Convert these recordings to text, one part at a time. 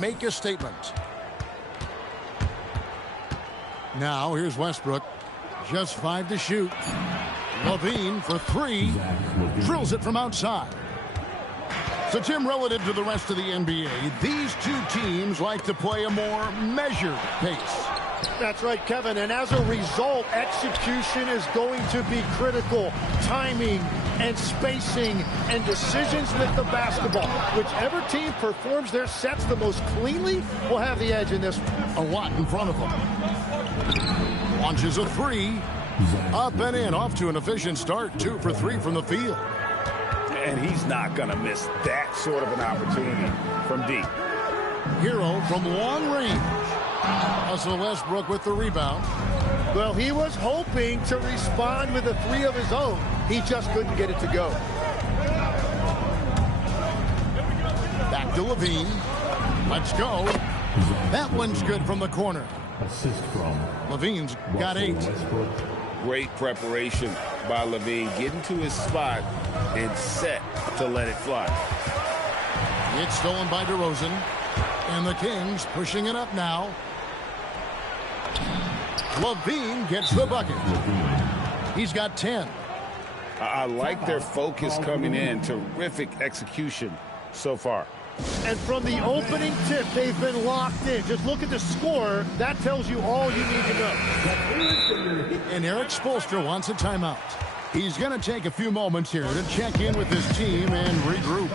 make a statement. Now here's Westbrook. Just 5 to shoot. Levine for 3. Drills it from outside. So, Tim, relative to the rest of the NBA, these two teams like to play a more measured pace. That's right, Kevin. And as a result, execution is going to be critical. Timing and spacing and decisions with the basketball. Whichever team performs their sets the most cleanly will have the edge in this one. A lot in front of them. Launches a 3. Up and in. Off to an efficient start. 2 for 3 from the field. And he's not going to miss that sort of an opportunity from deep. Hero from long range. Russell Westbrook with the rebound. Well, he was hoping to respond with a 3 of his own. He just couldn't get it to go. Back to Levine. Let's go. That one's good from the corner. Assist from Levine's got 8. Westbrook. Great preparation by Levine, getting to his spot and set to let it fly. It's stolen by DeRozan. And the Kings pushing it up now. Levine gets the bucket. He's got 10. I like their focus coming in. Terrific execution so far. And from the opening tip, they've been locked in. Just look at the score. That tells you all you need to know. And Eric Spoelstra wants a timeout. He's going to take a few moments here to check in with his team and regroup.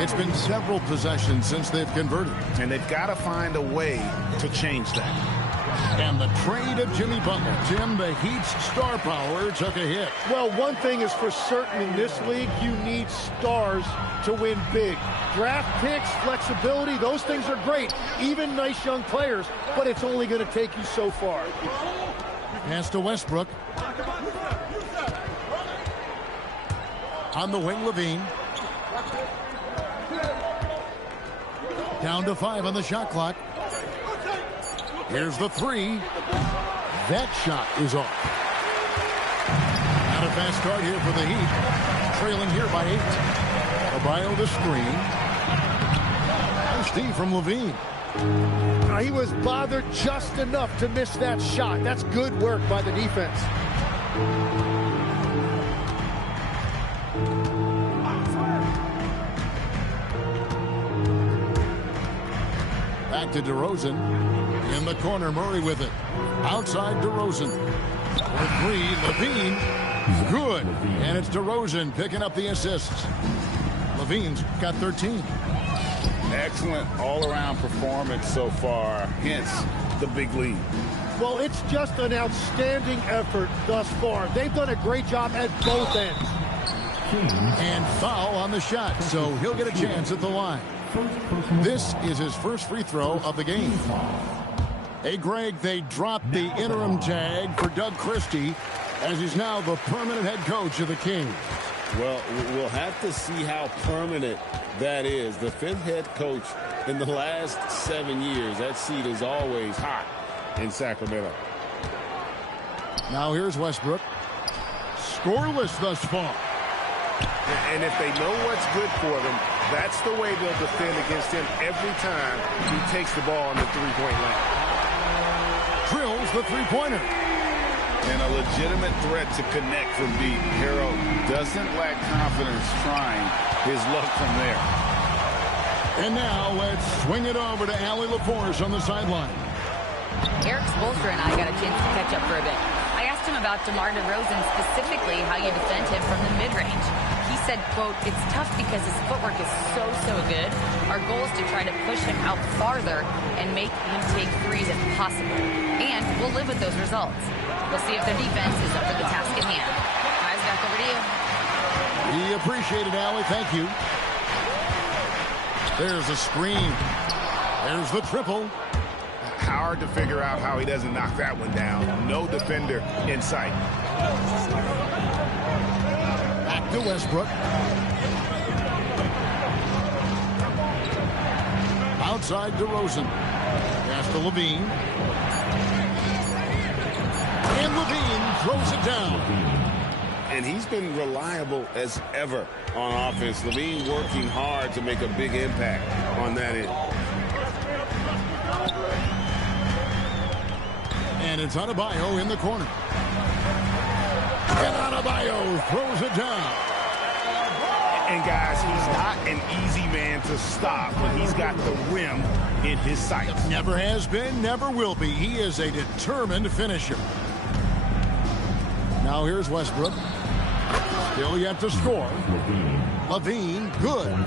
It's been several possessions since they've converted. And they've got to find a way to change that. And the trade of Jimmy Butler. Tim, the Heat's star power took a hit. Well, one thing is for certain in this league, you need stars to win big. Draft picks, flexibility, those things are great. Even nice young players, but it's only going to take you so far. Pass to Westbrook. On the wing, Levine. Down to 5 on the shot clock. Here's the 3. That shot is off. Not a fast start here for the Heat. Trailing here by 8. Adebayo the screen. Nice D from Levine. He was bothered just enough to miss that shot. That's good work by the defense. Back to DeRozan. In the corner, Murray with it. Outside DeRozan. For 3, Levine. Good. And it's DeRozan picking up the assists. Levine's got 13. Excellent all-around performance so far, hence the big lead. Well, it's just an outstanding effort thus far. They've done a great job at both ends. And foul on the shot, so he'll get a chance at the line. This is his first free throw of the game. Hey, Greg, they dropped the interim tag for Doug Christie as he's now the permanent head coach of the Kings. Well, we'll have to see how permanent that is. The 5th head coach in the last 7 years. That seat is always hot in Sacramento. Now here's Westbrook. Scoreless thus far. And if they know what's good for them, that's the way they'll defend against him every time he takes the ball on the three-point line. Drills the three-pointer. And a legitimate threat to connect from deep. Hero doesn't lack confidence trying his luck from there. And now let's swing it over to Allie LaForce on the sideline. Eric Spoelstra and I got a chance to catch up for a bit. I asked him about DeMar DeRozan, specifically how you defend him from the mid-range. He said, quote, "It's tough because his footwork is so good. Our goal is to try to push him out farther and make him take threes if possible. And we'll live with those results. We'll see if their defense is up to the task at hand." Guys, back over to you. We appreciate it, Allie. Thank you. There's a screen. There's the triple. Hard to figure out how he doesn't knock that one down. No defender in sight. Back to Westbrook. outside DeRozan. Pass to Levine. And Levine throws it down. And he's been reliable as ever on offense. Levine working hard to make a big impact on that end. And it's Adebayo in the corner. And Adebayo throws it down. And guys, he's not an easy man to stop when he's got the rim in his sights. Never has been, never will be. He is a determined finisher. Now here's Westbrook. Still yet to score. Levine, good.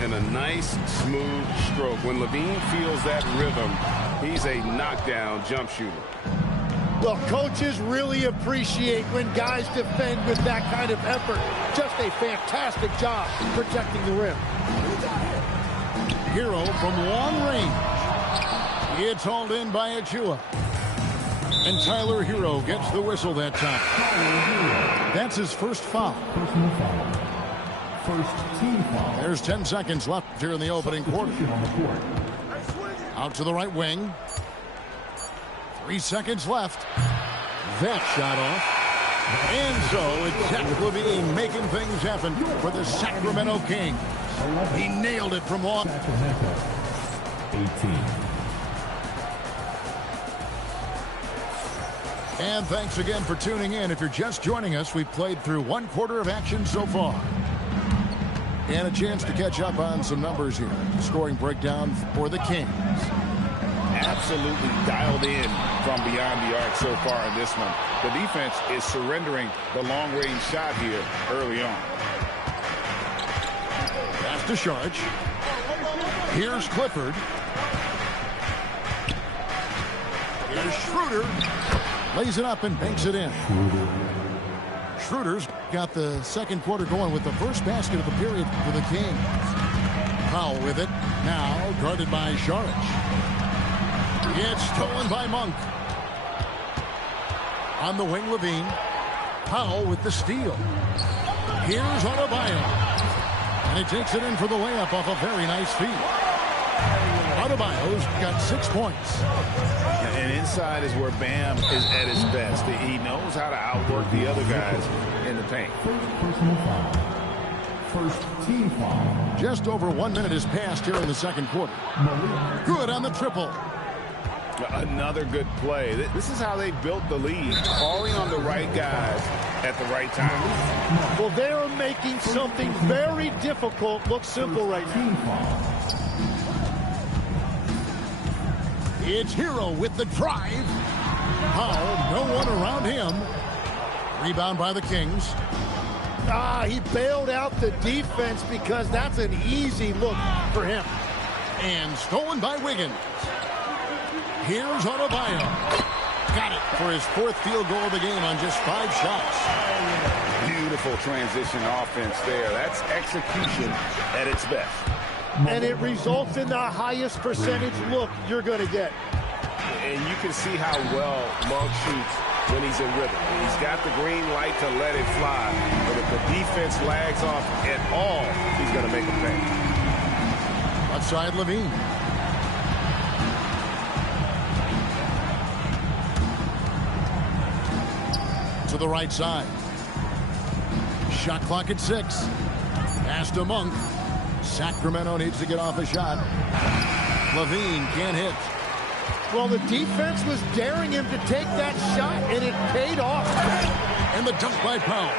And a nice, smooth stroke. When Levine feels that rhythm, he's a knockdown jump shooter. Well, coaches really appreciate when guys defend with that kind of effort. Just a fantastic job protecting the rim. Hero from long range. It's hauled in by Achua. And Tyler Hero gets the whistle that time. That's his first foul. Personal foul. First team foul. There's 10 seconds left here in the opening quarter. Out to the right wing. 3 seconds left. That shot off. And so it's Zach Levine making things happen for the Sacramento Kings. He nailed it from long. Sacramento. 18. And thanks again for tuning in. If you're just joining us, we've played through 1 quarter of action so far. And a chance to catch up on some numbers here. Scoring breakdown for the Kings. Absolutely dialed in from beyond the arc so far in this one. The defense is surrendering the long-range shot here early on. Pass to Sharch. Here's Clifford. Here's Schroeder. Lays it up and banks it in. Schroeder's got the second quarter going with the first basket of the period for the Kings. Powell with it. Now guarded by Sharch. It's stolen by Monk. On the wing, Levine. Powell with the steal. Here's Adebayo. And he takes it in for the layup off a very nice feed. Adebayo's got 6 points. And inside is where Bam is at his best. He knows how to outwork the other guys in the paint. First personal foul. First team foul. Just over 1 minute has passed here in the second quarter. Good on the triple. Another good play. This is how they built the lead, calling on the right guys at the right time. Well, they're making something very difficult look simple right now. It's Hero with the drive. Powell, no one around him. Rebound by the Kings. He bailed out the defense because that's an easy look for him. And stolen by Wiggins. Here's Adebayo. Got it for his 4th field goal of the game on just 5 shots. Beautiful transition offense there. That's execution at its best. And it results in the highest percentage look you're going to get. And you can see how well Monk shoots when he's in rhythm. He's got the green light to let it fly. But if the defense lags off at all, he's going to make a pay. Left side, Levine. To the right side. Shot clock at 6. Pass to Monk. Sacramento needs to get off a shot. Levine can't hit. Well, the defense was daring him to take that shot, and it paid off. And the dunk by Powell.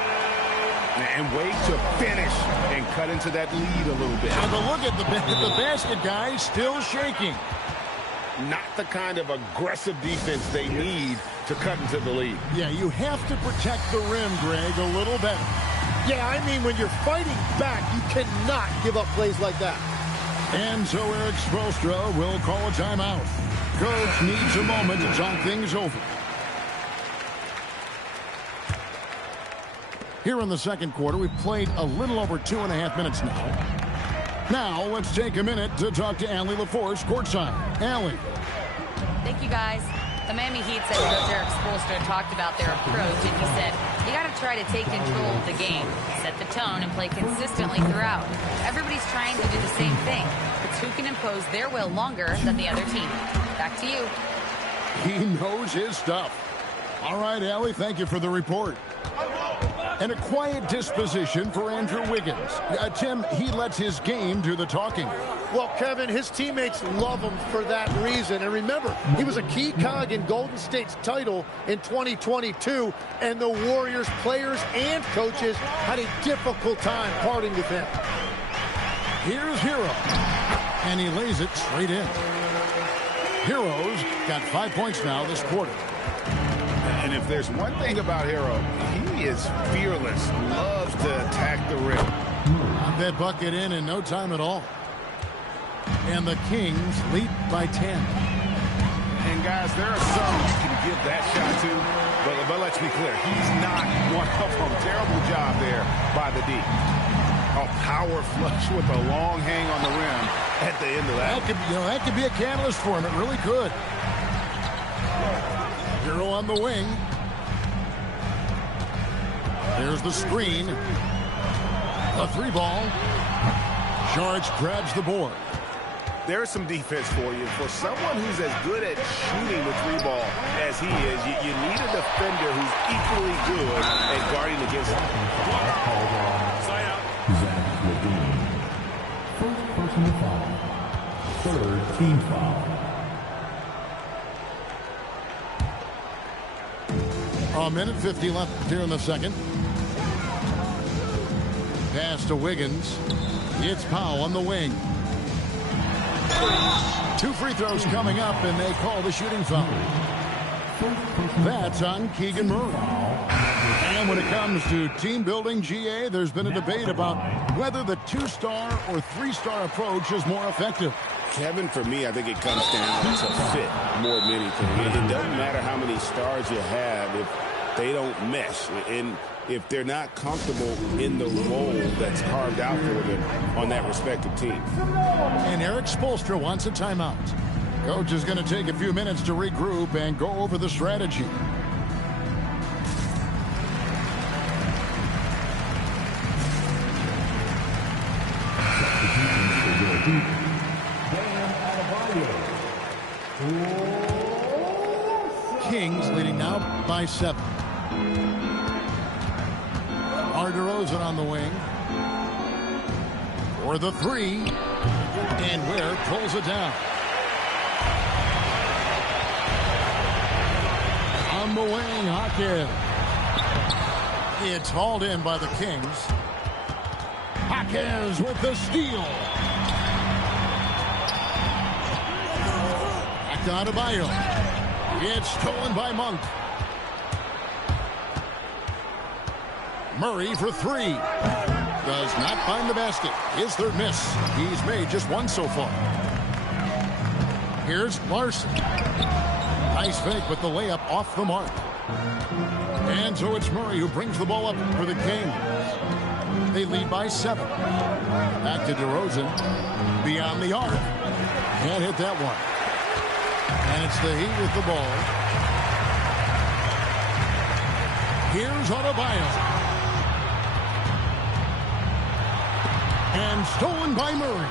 And wait to finish and cut into that lead a little bit. And the look at the basket, guys, still shaking. Not the kind of aggressive defense they need to cut into the lead. Yeah, you have to protect the rim, Greg, a little better. Yeah, I mean, when you're fighting back, you cannot give up plays like that. And so Eric Spoelstra will call a timeout. Coach needs a moment to talk things over. Here in the second quarter, we've played a little over 2.5 minutes now. Now, let's take a minute to talk to Allie LaForce, courtside. Allie. Thank you, guys. The Miami Heat said Coach Eric Spoelstra talked about their approach, and he said, You got to try to take control of the game, set the tone, and play consistently throughout. Everybody's trying to do the same thing. It's who can impose their will longer than the other team. Back to you. He knows his stuff. All right, Allie, thank you for the report. And a quiet disposition for Andrew Wiggins. Tim, he lets his game do the talking. Well, Kevin, his teammates love him for that reason. And remember, he was a key cog in Golden State's title in 2022, and the Warriors players and coaches had a difficult time parting with him. Here's Hero, and he lays it straight in. Hero's got 5 points now this quarter. And if there's one thing about Hero, he is fearless, loves to attack the rim. Got that bucket in no time at all. And the Kings lead by 10. And guys, there are some you can give that shot to, but let's be clear, he's not one of them. Terrible job there by the D. A power flush with a long hang on the rim at the end of that. That could be a catalyst for him. It really could. Hero on the wing. There's the screen. A 3-ball. George grabs the board. There's some defense for you. For someone who's as good at shooting the 3-ball as he is, you need a defender who's equally good at guarding against him. Side out. Zach Levine. First personal foul. Third team foul. A minute 50 left here in the second. Pass to Wiggins. It's Powell on the wing. 2 free throws coming up, and they call the shooting foul. That's on Keegan Murray. And when it comes to team building, GA, there's been a debate about whether the 2-star or 3-star approach is more effective. Kevin, for me, I think it comes down to fit more than anything. It doesn't matter how many stars you have if they don't mesh. And if they're not comfortable in the role that's carved out for them on that respective team. And Eric Spoelstra wants a timeout. Coach is going to take a few minutes to regroup and go over the strategy. Kings leading now by 7. DeRozan on the wing for the 3, and Ware pulls it down. On the wing, Hawkins. It's hauled in by the Kings. Hawkins with the steal. Back to Adebayo. It's stolen by Monk. Murray for 3. Does not find the basket. His third miss. He's made just 1 so far. Here's Larson. Nice fake with the layup off the mark. And so it's Murray who brings the ball up for the Kings. They lead by 7. Back to DeRozan. Beyond the arc. Can't hit that one. And it's the Heat with the ball. Here's Adebayo. And stolen by Murray.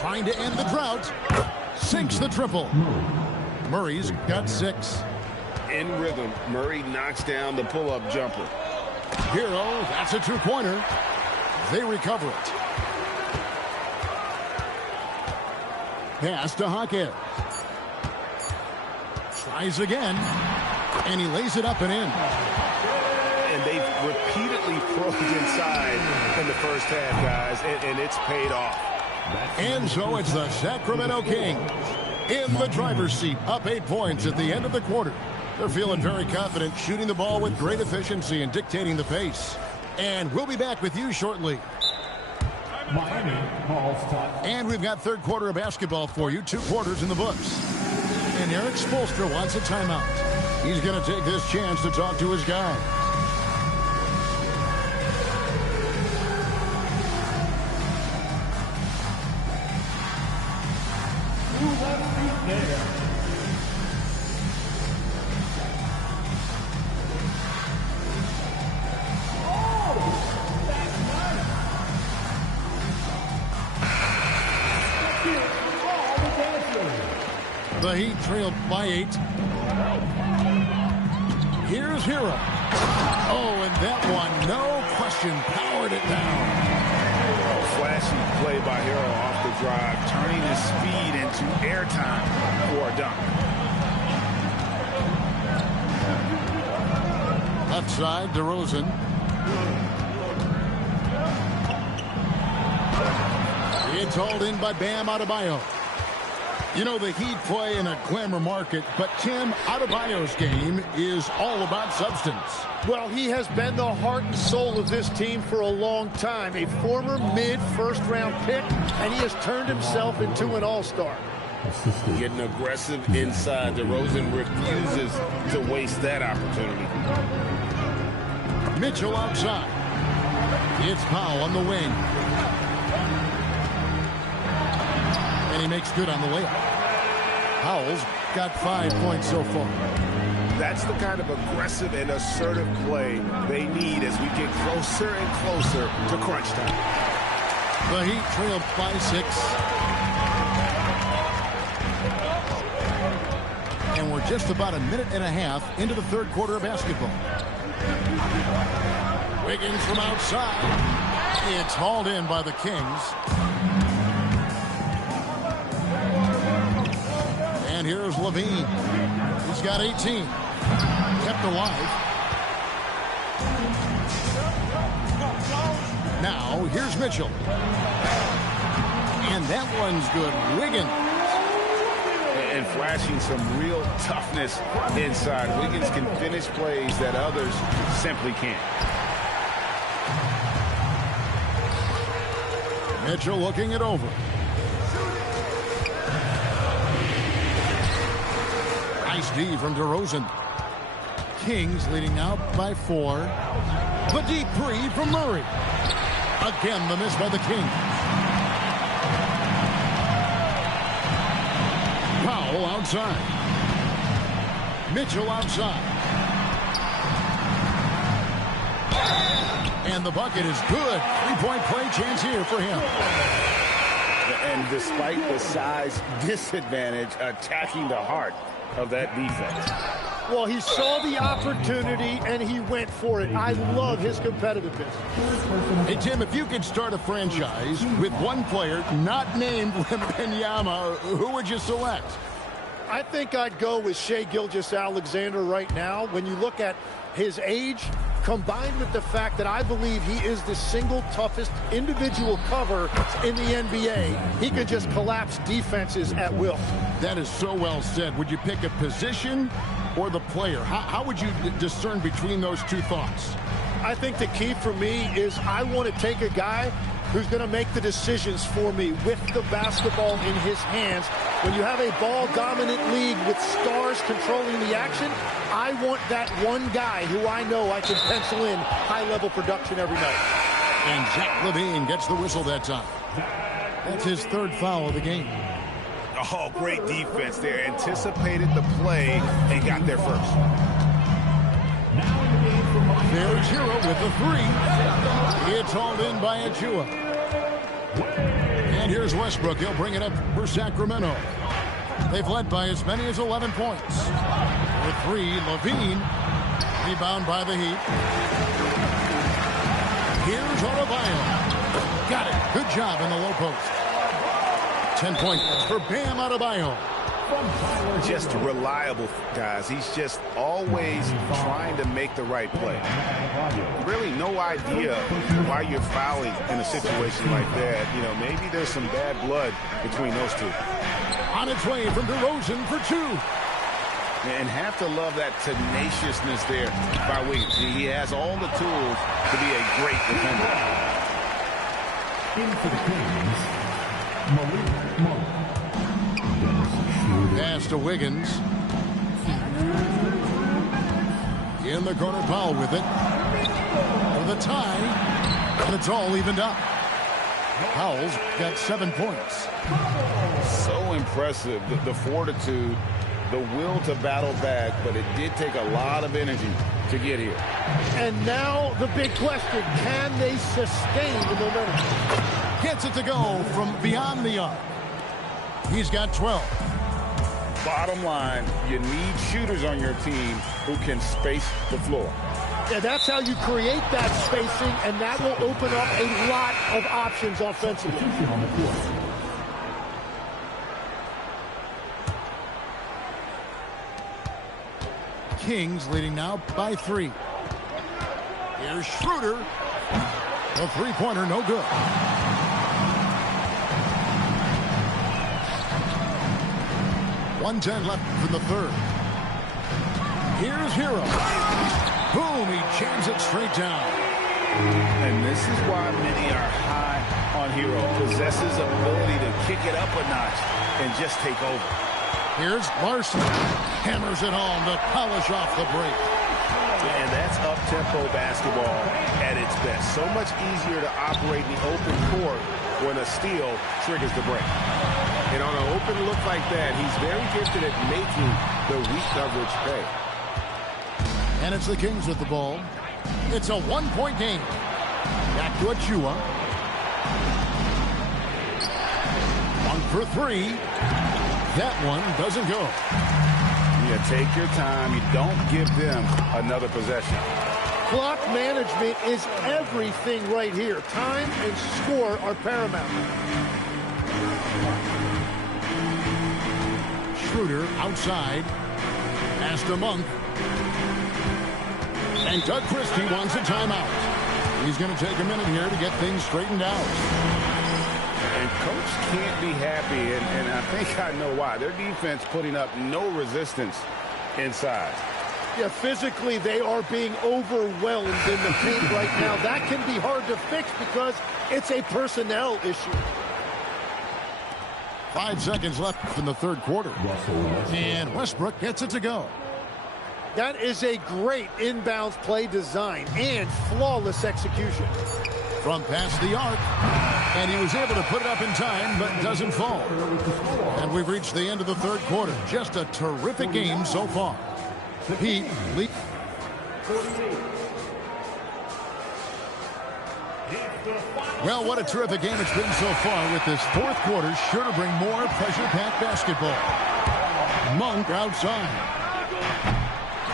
Trying to end the drought. Sinks the triple. Murray's got 6. In rhythm, Murray knocks down the pull-up jumper. Hero, that's a 2-pointer. They recover it. Pass to Hawkins. Tries again. And he lays it up and in. And they've repeatedly probed inside in the first half, guys, and it's paid off. And so it's the Sacramento Kings in the driver's seat, up 8 points at the end of the quarter. They're feeling very confident, shooting the ball with great efficiency and dictating the pace. And we'll be back with you shortly. Miami calls time. And we've got third quarter of basketball for you, 2 quarters in the books. And Eric Spoelstra wants a timeout. He's going to take this chance to talk to his guy. The Heat trailed by 8. Here's Hero. Oh, and that one, no question, powered it down. Oh, flashy play by Hero off the drive, turning his speed into airtime for a dunk. Left side, DeRozan. It's hauled in by Bam Adebayo. You know, the Heat play in a glamour market, but Tim, Adebayo's game is all about substance. Well, he has been the heart and soul of this team for a long time. A former mid-first-round pick, and he has turned himself into an all-star. Getting aggressive inside. DeRozan refuses to waste that opportunity. Mitchell outside. It's Powell on the wing. And he makes good on the layup. Powell's got 5 points so far. That's the kind of aggressive and assertive play they need as we get closer and closer to crunch time. The Heat trailed by 6. And we're just about a minute and a half into the third quarter of basketball. Wiggins from outside. It's hauled in by the Kings. And here's Levine. He's got 18. Kept alive. Now, here's Mitchell. And that one's good. Wiggins. And flashing some real toughness inside. Wiggins can finish plays that others simply can't. Mitchell looking it over. Nice D from DeRozan. Kings leading out by 4. The deep three from Murray. Again, the miss by the Kings. Powell outside. Mitchell outside. And the bucket is good. 3-point play chance here for him. And despite the size disadvantage, attacking the heart of that defense. Well, he saw the opportunity, and he went for it. I love his competitiveness. Hey, Tim, if you could start a franchise with one player not named Wembanyama, who would you select? I think I'd go with Shai Gilgeous-Alexander right now. When you look at his age, combined with the fact that I believe he is the single toughest individual cover in the NBA, he could just collapse defenses at will. That is so well said. Would you pick a position or the player? How would you discern between those two thoughts? I think the key for me is I want to take a guy who's going to make the decisions for me with the basketball in his hands. When you have a ball-dominant league with stars controlling the action, I want that one guy who I know I can pencil in high-level production every night. And Zach LaVine gets the whistle that time. That's his third foul of the game. Oh, great defense there. Anticipated the play and got there first. There's Hero with the 3. It's hauled in by Achua. And here's Westbrook. He'll bring it up for Sacramento. They've led by as many as 11 points. With 3, Levine. Rebound by the Heat. Here's Adebayo. Got it. Good job in the low post. 10 points for Bam Adebayo. Just reliable, guys. He's just always trying to make the right play. Really no idea why you're fouling in a situation like that. You know, maybe there's some bad blood between those two. On its way from DeRozan for 2. And have to love that tenaciousness there by Wiggins. He has all the tools to be a great defender. In for the Kings, Malik Monk. Pass to Wiggins. In the corner, Powell with it. For the tie. And it's all evened up. Powell's got 7 points. So impressive, the fortitude, the will to battle back, but it did take a lot of energy to get here. And now the big question, can they sustain the momentum? Gets it to go from beyond the arc. He's got 12. Bottom line, you need shooters on your team who can space the floor. Yeah, that's how you create that spacing, and that will open up a lot of options offensively. Kings leading now by 3. Here's Schroeder. A three-pointer, no good. .110 left for the third. Here's Hero. Boom, he jams it straight down. And this is why many are high on Hero. Possesses ability to kick it up a notch and just take over. Here's Larson. Hammers it home to polish off the break. And that's up-tempo basketball at its best. So much easier to operate in the open court when a steal triggers the break. And on an open look like that, he's very gifted at making the weak coverage pay. And it's the Kings with the ball. It's a one-point game. Back to Achua. 1 for 3. That one doesn't go. You take your time. You don't give them another possession. Clock management is everything right here. Time and score are paramount. Schroeder outside. Pass to Monk. And Doug Christie wants a timeout. He's going to take a minute here to get things straightened out. And coach can't be happy, and I think I know why. Their defense putting up no resistance inside. Yeah, physically they are being overwhelmed in the paint right now. That can be hard to fix because it's a personnel issue. 5 seconds left in the third quarter. And Westbrook gets it to go. That is a great inbounds play design and flawless execution. From past the arc. And he was able to put it up in time, but doesn't fall. And we've reached the end of the third quarter. Just a terrific game so far. Heat lead. Well, what a terrific game it's been so far, with this fourth quarter sure to bring more pressure-packed basketball. Monk outside.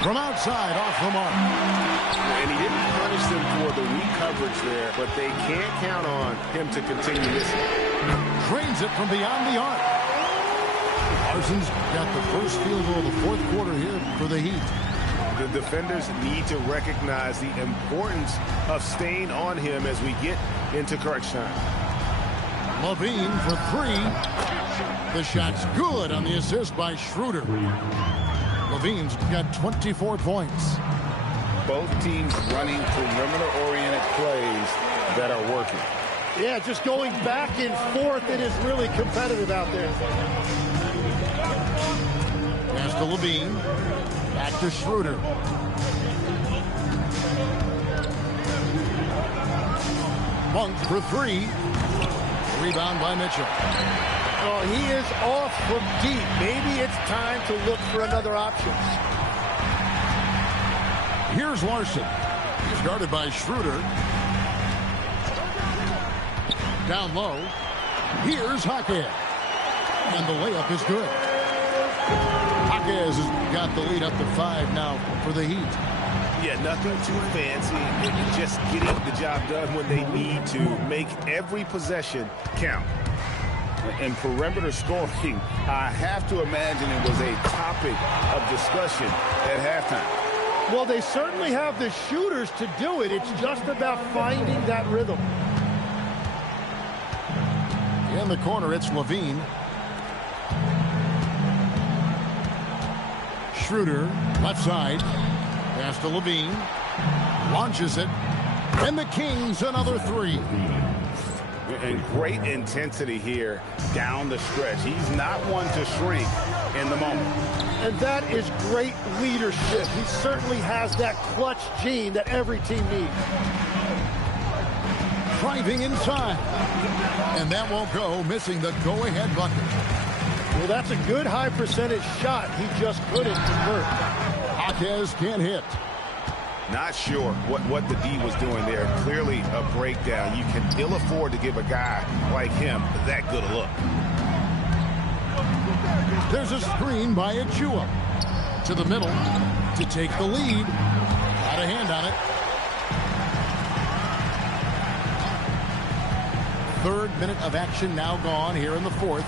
From outside, off the mark. And he didn't punish them for the weak coverage there, but they can't count on him to continue missing. Drains it from beyond the arc. Parsons got the first field goal of the fourth quarter here for the Heat. The defenders need to recognize the importance of staying on him as we get into crunch time. Levine for 3. The shot's good on the assist by Schroeder. Levine's got 24 points. Both teams running perimeter-oriented plays that are working. Yeah, just going back and forth, it is really competitive out there. Pass to Levine. Back to Schroeder. Monk for 3. Rebound by Mitchell. Oh, he is off from deep. Maybe it's time to look for another option. Here's Larson. He's guarded by Schroeder. Down low. Here's Jaquez. And the layup is good. Jaquez has got the lead up to 5 now for the Heat. Yeah, nothing too fancy. Just getting the job done when they need to. Make every possession count. And perimeter scoring, I have to imagine it was a topic of discussion at halftime. Well, they certainly have the shooters to do it. It's just about finding that rhythm. In the corner, it's Levine. Schroeder, left side. Pass to Levine. Launches it. And the Kings another 3. And great intensity here down the stretch. He's not one to shrink in the moment. And that is great leadership. He certainly has that clutch gene that every team needs. Driving inside. And that won't go, missing the go-ahead bucket. Well, that's a good high percentage shot. He just couldn't convert. Jaquez can't hit. Not sure what the D was doing there. Clearly a breakdown. You can ill afford to give a guy like him that good a look. There's a screen by Achua. To the middle to take the lead. Got a hand on it. Third minute of action now gone here in the fourth.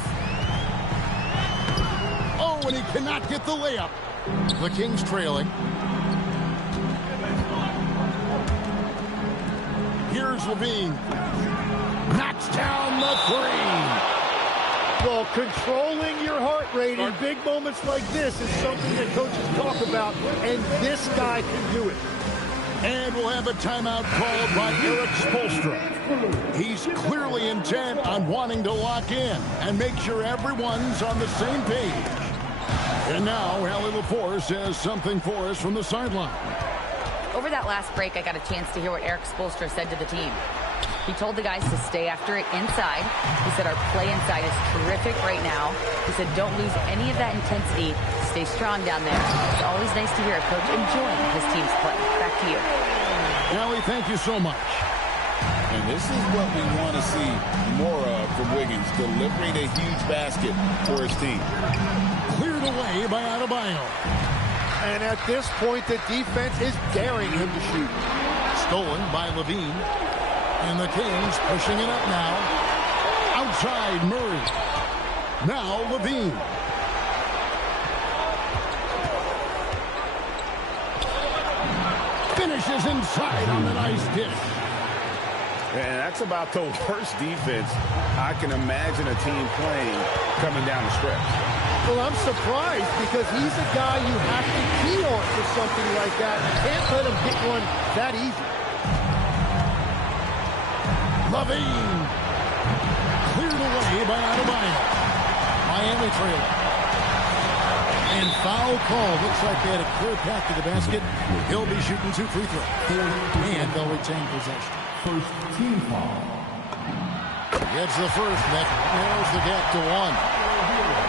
Oh, and he cannot get the layup. The Kings trailing. Here's Levine. Knocks down the three. Well, controlling your heart rate in big moments like this is something that coaches talk about, and this guy can do it. And we'll have a timeout called by Eric Spoelstra. He's clearly intent on wanting to lock in and make sure everyone's on the same page. And now, Allie LaForce has something for us from the sideline. Over that last break, I got a chance to hear what Eric Spoelstra said to the team. He told the guys to stay after it inside. He said our play inside is terrific right now. He said don't lose any of that intensity. Stay strong down there. It's always nice to hear a coach enjoying his team's play. Back to you. Allie, thank you so much. And this is what we want to see more of from Wiggins, delivering a huge basket for his team. Cleared away by Adebayo. And at this point, the defense is daring him to shoot. Stolen by Levine. And the Kings pushing it up now. Outside Murray. Now Levine. Finishes inside on the nice dish. And that's about the worst defense I can imagine a team playing coming down the stretch. Well, I'm surprised because he's a guy you have to key on for something like that. You can't let him get one that easy. Levine. Cleared away by Adebayo. Miami trailing. And foul call. Looks like they had a clear path to the basket. He'll be shooting 2 free throws. And they'll retain possession. First team foul. Gets the first. That narrows the gap to 1.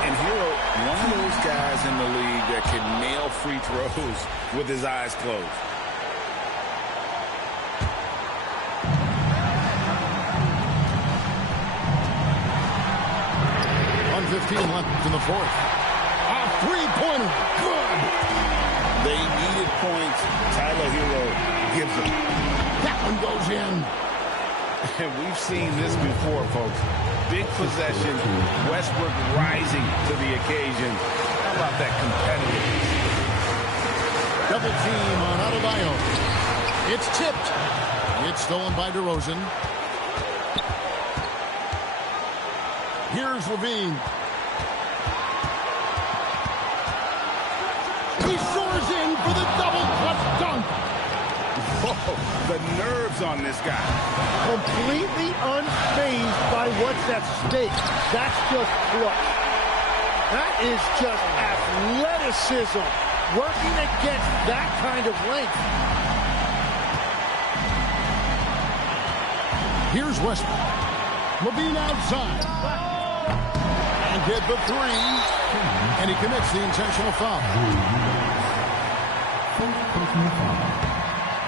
And Hero, one of those guys in the league that can nail free throws with his eyes closed. 15 left in the fourth. A three-pointer. Good. They needed points. Tyler Hero gives them. That one goes in. And we've seen this before, folks. Big possession. Westbrook rising to the occasion. How about that competitiveness? Double team on Adebayo. It's tipped. It's stolen by DeRozan. Here's Levine. He soars in for the double-clutch dunk. Whoa, the nerves on this guy. Completely unfazed by what's at stake. That's just clutch. That is just athleticism working against that kind of length. Here's Westbrook. Levine outside. And get the three. And he commits the intentional foul.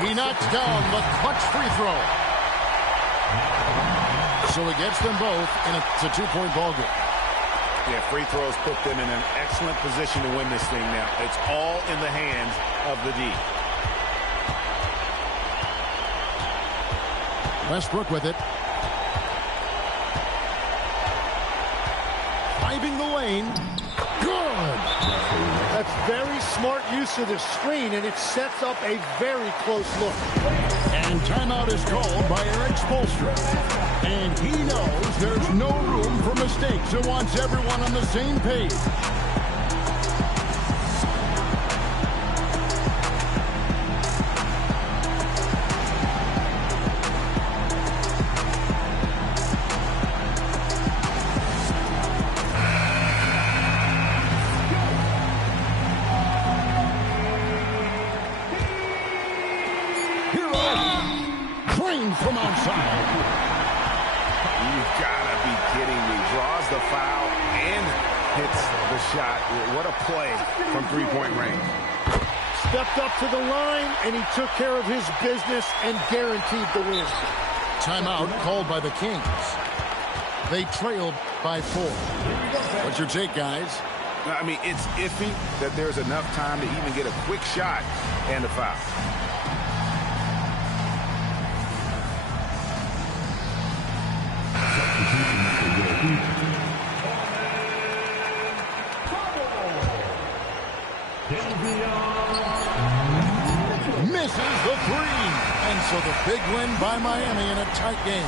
He knocks down the clutch free throw. So he gets them both, and it's a 2-point ball game. Yeah, free throws put them in an excellent position to win this thing now. It's all in the hands of the D. Westbrook with it. Driving the lane. Good. That's very smart use of the screen, and it sets up a very close look. And timeout is called by Eric Spoelstra. And he knows there's no room for mistakes and wants everyone on the same page. From outside. You've got to be kidding me. Draws the foul and hits the shot. What a play from three-point range. Stepped up to the line, and he took care of his business and guaranteed the win. Timeout called by the Kings. They trail by 4. What's your take, guys? I mean, it's iffy that there's enough time to even get a quick shot and a foul. Misses the 3. And so the big win by Miami in a tight game.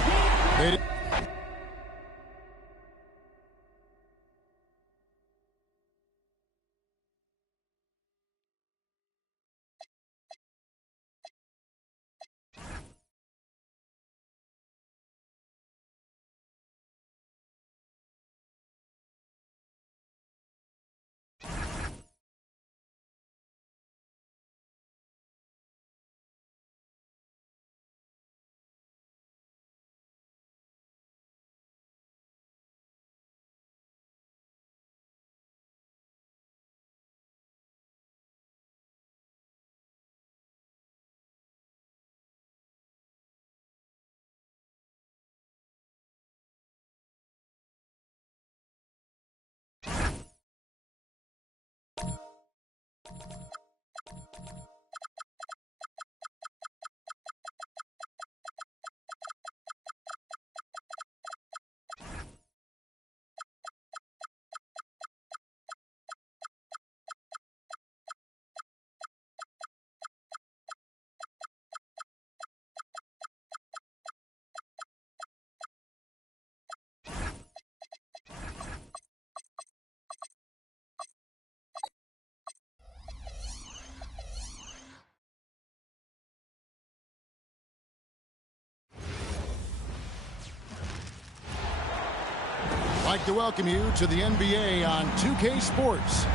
I'd like to welcome you to the NBA on 2K Sports. Here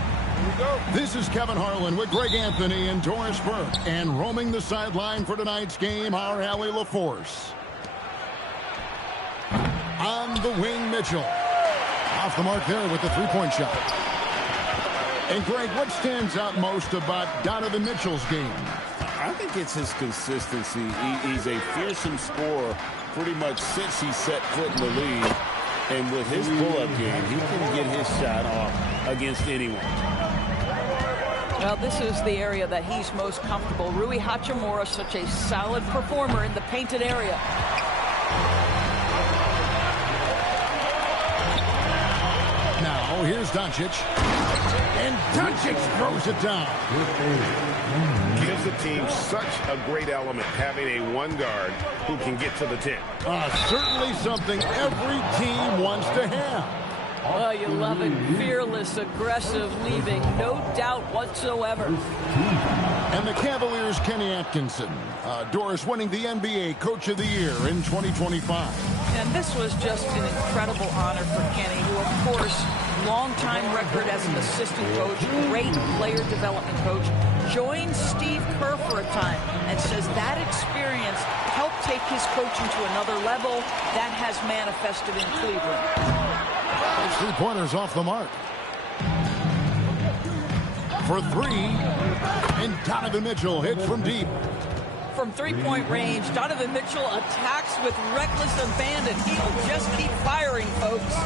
we go. This is Kevin Harlan with Greg Anthony and Doris Burke. And roaming the sideline for tonight's game, our Allie LaForce. On the wing, Mitchell. Off the mark there with the three-point shot. And Greg, what stands out most about Donovan Mitchell's game? I think it's his consistency. He's a fearsome scorer pretty much since he set foot in the league. And with his pull-up game, he can get his shot off against anyone. Well, this is the area that he's most comfortable. Rui Hachimura, such a solid performer in the painted area. Now, here's Doncic. And Doncic throws it down. Gives the team such a great element having a one guard who can get to the 10. Certainly something every team wants to have. Oh, you love it. Fearless, aggressive, leaving no doubt whatsoever. And the Cavaliers' Kenny Atkinson. Doris winning the NBA Coach of the Year in 2025. And this was just an incredible honor for Kenny, who, of course, long-time record as an assistant coach, great player development coach, joined Steve Kerr for a time and says that experience helped take his coaching to another level. That has manifested in Cleveland. Those three-pointers off the mark. For 3, and Donovan Mitchell hits from deep. From three-point range, Donovan Mitchell attacks with reckless abandon. He'll just keep firing, folks.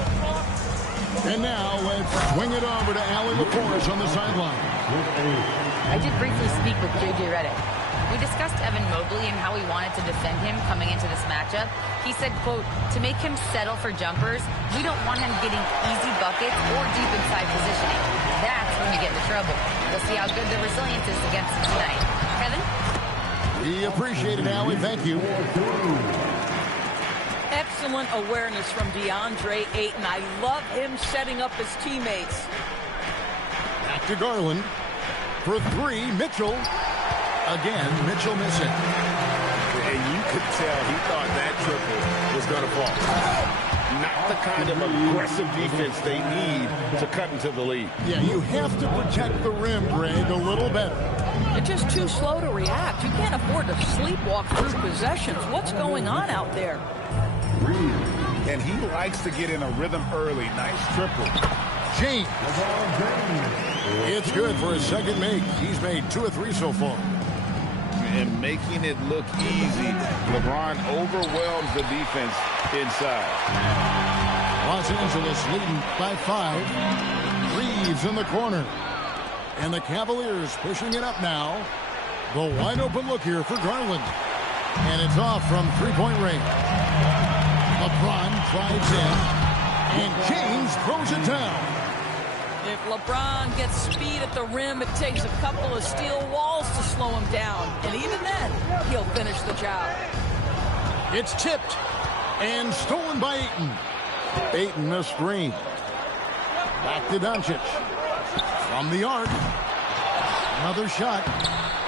And now let's swing it over to Allie LaForce on the sideline. I did briefly speak with J.J. Redick. We discussed Evan Mobley and how we wanted to defend him coming into this matchup. He said, quote, to make him settle for jumpers, we don't want him getting easy buckets or deep inside positioning. That's when you get into trouble. We'll see how good the resilience is against him tonight. Kevin? We appreciate it, Allie. Thank you. Excellent awareness from DeAndre Ayton. I love him setting up his teammates. Back to Garland. For 3, Mitchell. Again, Mitchell missing. And you could tell he thought that triple was going to fall. Not the kind of aggressive defense they need to cut into the lead. Yeah, you have to protect the rim, Greg, a little better. You're just too slow to react. You can't afford to sleepwalk through possessions. What's going on out there? And he likes to get in a rhythm early. Nice triple. James. It's good for his second make. He's made 2 of 3 so far. And making it look easy. LeBron overwhelms the defense inside. Los Angeles leading by 5. Reeves in the corner. And the Cavaliers pushing it up now. The wide open look here for Garland. And it's off from three-point range. LeBron drives in. And James throws it down. If LeBron gets speed at the rim, it takes a couple of steel walls to slow him down. And even then, he'll finish the job. It's tipped and stolen by Ayton. Ayton a screen. Back to Doncic. From the arc. Another shot.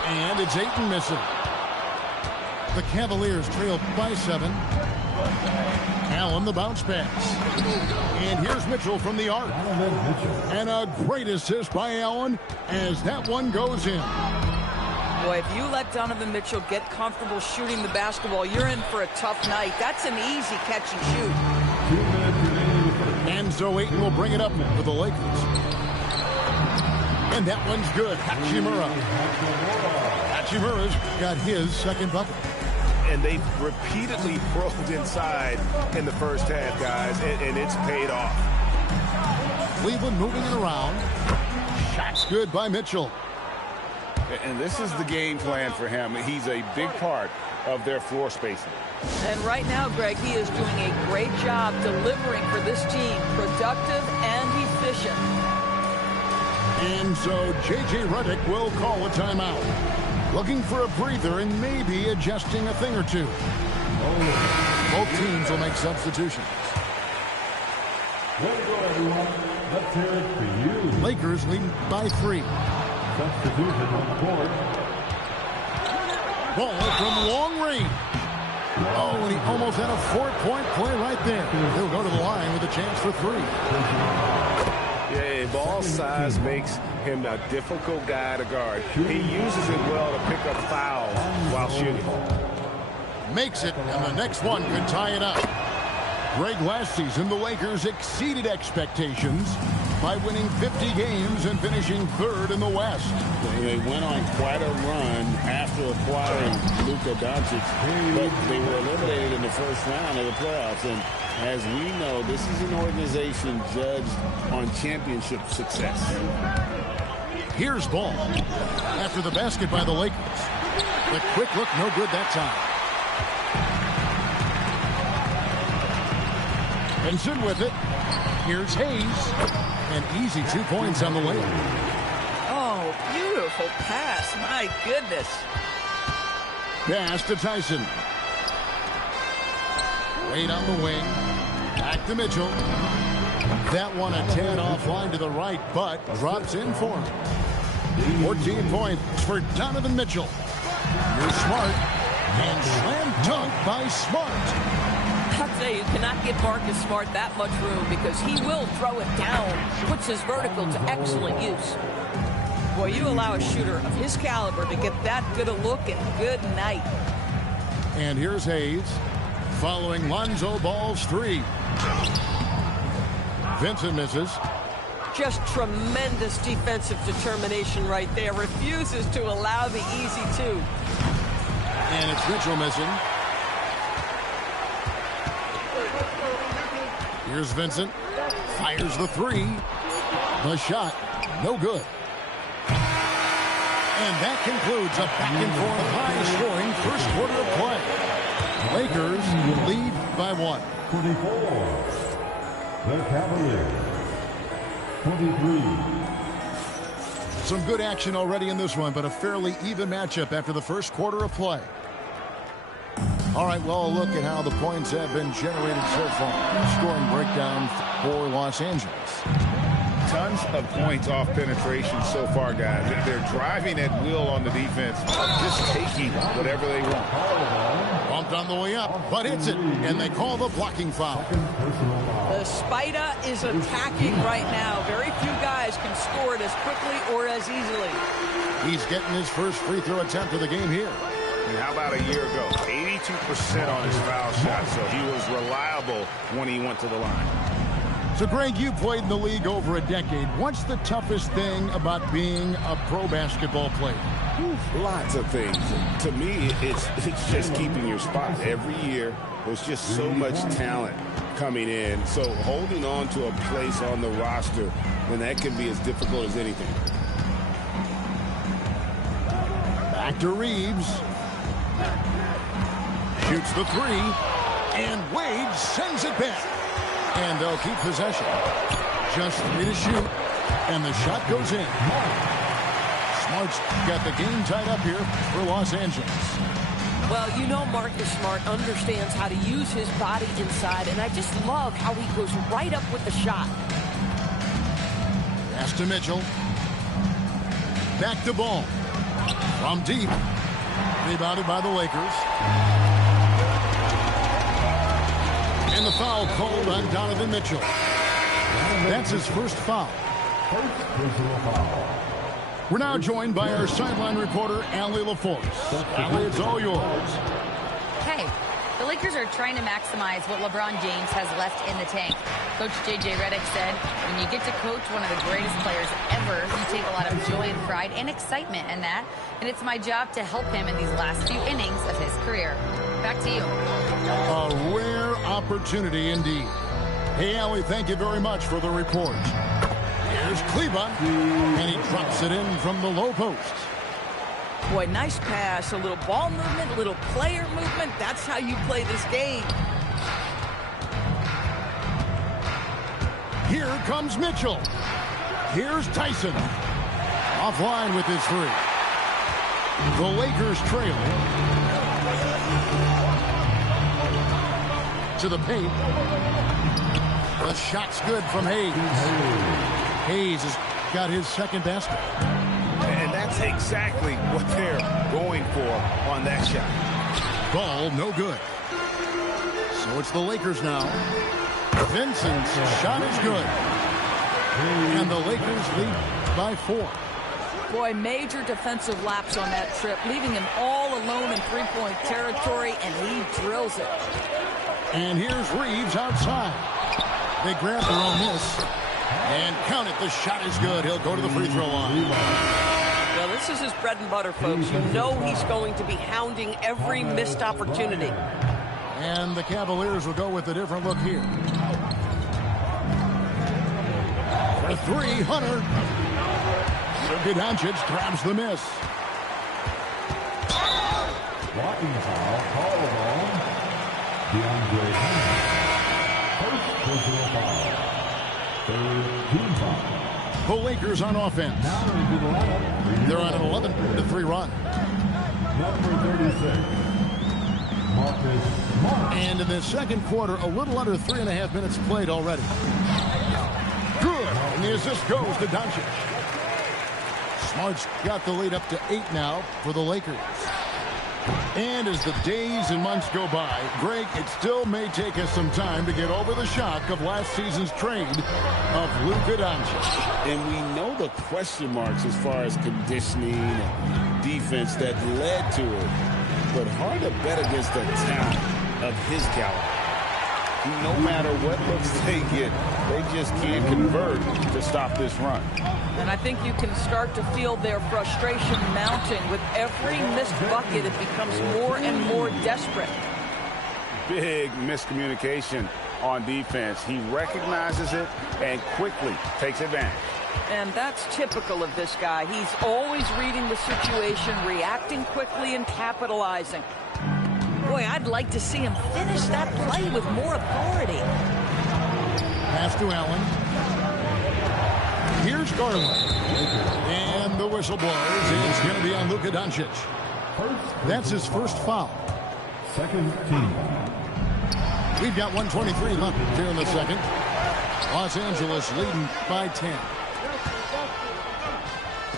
And it's Ayton missing. The Cavaliers trail by 7. Allen the bounce pass. And here's Mitchell from the arc. And a great assist by Allen as that one goes in. Boy, if you let Donovan Mitchell get comfortable shooting the basketball, you're in for a tough night. That's an easy catch and shoot. And so Ayton will bring it up for the Lakers. And that one's good. Hachimura. Hachimura's got his second bucket. And they've repeatedly probed inside in the first half, guys, and it's paid off. Cleveland moving it around. Shots good by Mitchell. And this is the game plan for him. He's a big part of their floor spacing. And right now, Greg, he is doing a great job delivering for this team. Productive and efficient. And so J.J. Redick will call a timeout. Looking for a breather and maybe adjusting a thing or two. Both teams will make substitutions. Way to go, everyone. Let's hear it for you. Lakers leading by 3. Substitution on the board. Ball from long range. Oh, and he almost had a 4-point play right there. He'll go to the line with a chance for 3. Yeah, ball size makes him a difficult guy to guard. He uses it well to pick up fouls while shooting. Makes it, and the next one could tie it up. Greg, last season, the Lakers exceeded expectations by winning 50 games and finishing 3rd in the West. They went on quite a run after acquiring Luka Doncic, but they were eliminated in the first round of the playoffs. And as we know, this is an organization judged on championship success. Here's ball. After the basket by the Lakers. The quick look, no good that time. Benson with it. Here's Hayes. An easy 2 points on the layup. Oh, beautiful pass. My goodness. Pass to Tyson. Wade on the wing. Back to Mitchell. That one a 10 offline to the right, but drops in for him. 14 points for Donovan Mitchell. Here's Smart. And slam dunk by Smart. I'll tell you, you cannot give Marcus Smart that much room because he will throw it down. Puts his vertical to excellent use. Boy, you allow a shooter of his caliber to get that good a look and good night. And here's Hayes following Lonzo Ball's 3. Vincent misses. Just tremendous defensive determination right there. Refuses to allow the easy 2. And it's Mitchell missing. Here's Vincent. Fires the 3. The shot, no good. And that concludes a back-and-forth high-scoring first quarter of play. Lakers lead by 1. 24. The Cavaliers. 23. Some good action already in this one, but a fairly even matchup after the first quarter of play. All right, well, a look at how the points have been generated so far. Scoring breakdown for Los Angeles. Tons of points off penetration so far, guys. They're driving at will on the defense, just taking whatever they want. Bumped on the way up, but hits it, and they call the blocking foul. The Spider is attacking right now. Very few guys can score it as quickly or as easily. He's getting his first free throw attempt of the game here. And how about a year ago? 82% on his foul shot, so he was reliable when he went to the line. So, Greg, you played in the league over a decade. What's the toughest thing about being a pro basketball player? Lots of things. To me, it's just keeping your spot. Every year, there's just so much talent coming in. So holding on to a place on the roster, then that can be as difficult as anything. Back to Reeves. Shoots the three. And Wade sends it back. And they'll keep possession. Just 3 to shoot. And the shot goes in. Smart's got the game tied up here for Los Angeles. Well, you know Marcus Smart understands how to use his body inside, and I just love how he goes right up with the shot. Pass to Mitchell. Back to Ball. From deep. Rebounded by the Lakers. And the foul called on Donovan Mitchell. That's his first foul. We're now joined by our sideline reporter, Allie LaForce. Allie, it's all yours. Hey, the Lakers are trying to maximize what LeBron James has left in the tank. Coach J.J. Redick said, when you get to coach one of the greatest players ever, you take a lot of joy and pride and excitement in that. And it's my job to help him in these last few innings of his career. Back to you. A rare opportunity indeed. Hey, Allie, thank you very much for the report. Here's Kleba, and he drops it in from the low post. Boy, nice pass, a little ball movement, a little player movement. That's how you play this game. Here comes Mitchell. Here's Tyson. Offline with his three. The Lakers trail. To the paint. The shot's good from Hayes. Hayes has got his second basket. And that's exactly what they're going for on that shot. Ball no good. So it's the Lakers now. Vincent's shot is good. And the Lakers lead by 4. Boy, major defensive lapse on that trip, leaving him all alone in three-point territory, and he drills it. And here's Reeves outside. They grab their own miss. And count it, the shot is good. He'll go to the free throw line. Well, this is his bread and butter, folks. You know he's going to be hounding every missed opportunity. And the Cavaliers will go with a different look here. For 3, Hunter. Luka Doncic grabs the miss. Blocking foul called on DeAndre Hunter. First personal foul. Third team foul. The Lakers on offense. Now into the lineup. They're on an 11-3 run. Number 36. Marcus Smart. And in the second quarter, a little under 3.5 minutes played already. Good. And the assist goes to Doncic. Smart's got the lead up to 8 now for the Lakers. And as the days and months go by, Greg, it still may take us some time to get over the shock of last season's trade of Luka Doncic. And we know the question marks as far as conditioning and defense that led to it. But hard to bet against the talent of his caliber. No matter what looks they get, they just can't convert to stop this run. And I think you can start to feel their frustration mounting. With every missed bucket, it becomes more and more desperate. Big miscommunication on defense. He recognizes it and quickly takes advantage. And that's typical of this guy. He's always reading the situation, reacting quickly, and capitalizing. Boy, I'd like to see him finish that play with more authority. Pass to Allen. Here's Garland. And the whistle blows. It's going to be on Luka Doncic. That's his first foul. Second team. We've got 1:23 left here in the second. Los Angeles leading by 10.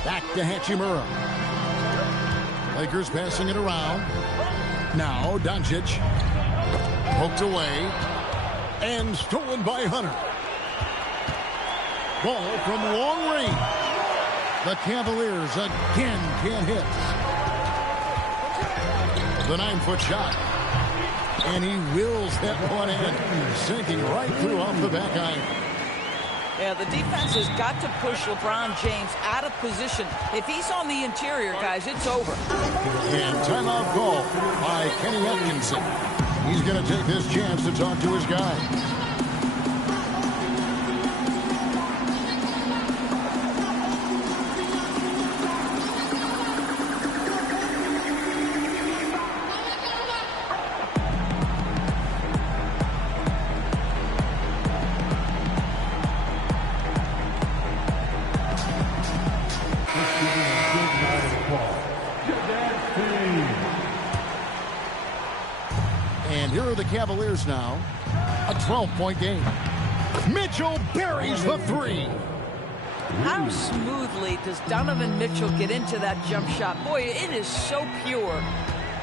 Back to Hachimura. Lakers passing it around. Now Doncic. Poked away. And stolen by Hunter. Ball from long range. The Cavaliers again can't hit. The 9-foot shot. And he wills that one in, sinking right through off the back iron. Yeah, the defense has got to push LeBron James out of position. If he's on the interior, guys, it's over. And timeout call by Kenny Atkinson. He's going to take this chance to talk to his guy. here are the Cavaliers now. A 12-point game. Mitchell buries the three. How smoothly does Donovan Mitchell get into that jump shot? Boy, it is so pure.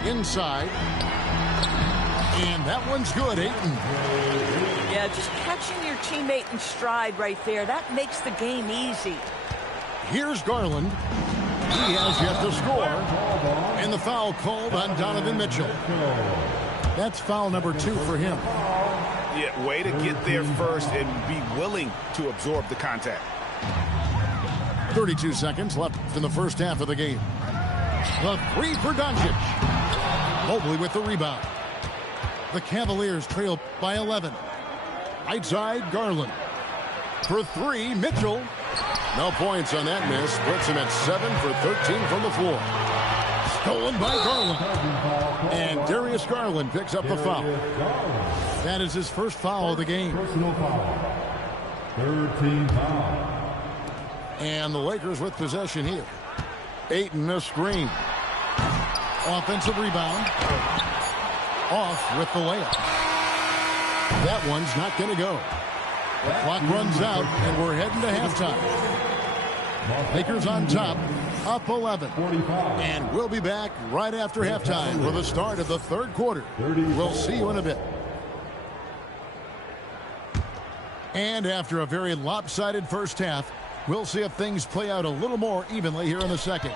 Inside. And that one's good, Ayton. Yeah, just catching your teammate in stride right there. That makes the game easy. Here's Garland. He has yet to score. And the foul called on Donovan Mitchell. That's foul number 2 for him. Yeah, way to get there first and be willing to absorb the contact. 32 seconds left in the first half of the game. The three for Doncic. Mobley with the rebound. The Cavaliers trail by 11. Right side, Garland. For three, Mitchell. No points on that miss. Puts him at 7 for 13 from the floor. Stolen by Garland. And Darius Garland picks up the foul. That is his first foul of the game. Personal foul. 13 foul. And the Lakers with possession here. Ayton a screen. Offensive rebound. Off with the layup. That one's not going to go. The clock runs out, and we're heading to halftime. Lakers on top, up 11. And we'll be back right after halftime for the start of the third quarter. We'll see you in a bit. And after a very lopsided first half, we'll see if things play out a little more evenly here in the second.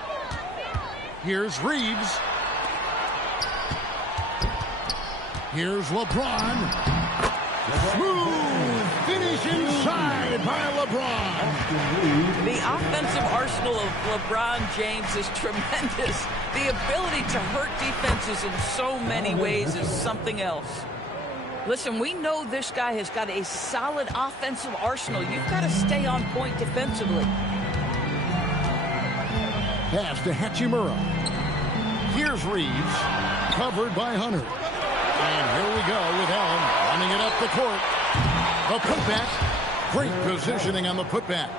Here's Reeves. Here's LeBron. Smooth finish inside by LeBron. The offensive arsenal of LeBron James is tremendous. The ability to hurt defenses in so many ways is something else. Listen, we know this guy has got a solid offensive arsenal. You've got to stay on point defensively. Pass to Hachimura. Here's Reeves, covered by Hunter. And here we go with Allen running it up the court. The putback. Great positioning on the putback.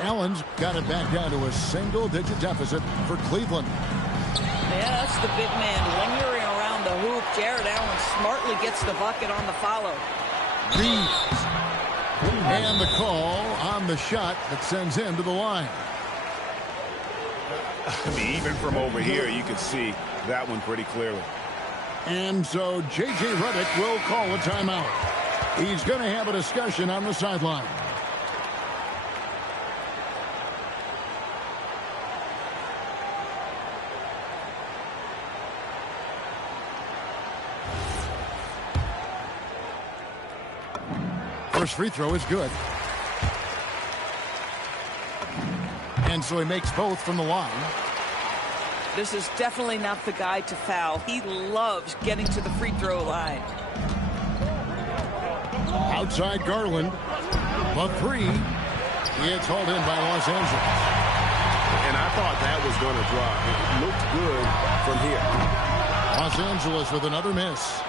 Allen's got it back down to a single-digit deficit for Cleveland. Yeah, that's the big man. When you're around the hoop, Jared Allen smartly gets the bucket on the follow. Reeves. And the call on the shot that sends him to the line. I mean, even from over here, you can see that one pretty clearly. And so J.J. Redick will call a timeout. He's going to have a discussion on the sideline. First free throw is good. And so he makes both from the line. This is definitely not the guy to foul. He loves getting to the free throw line. Outside Garland. The three. It's hauled in by Los Angeles. And I thought that was going to drop. It looked good from here. Los Angeles with another miss.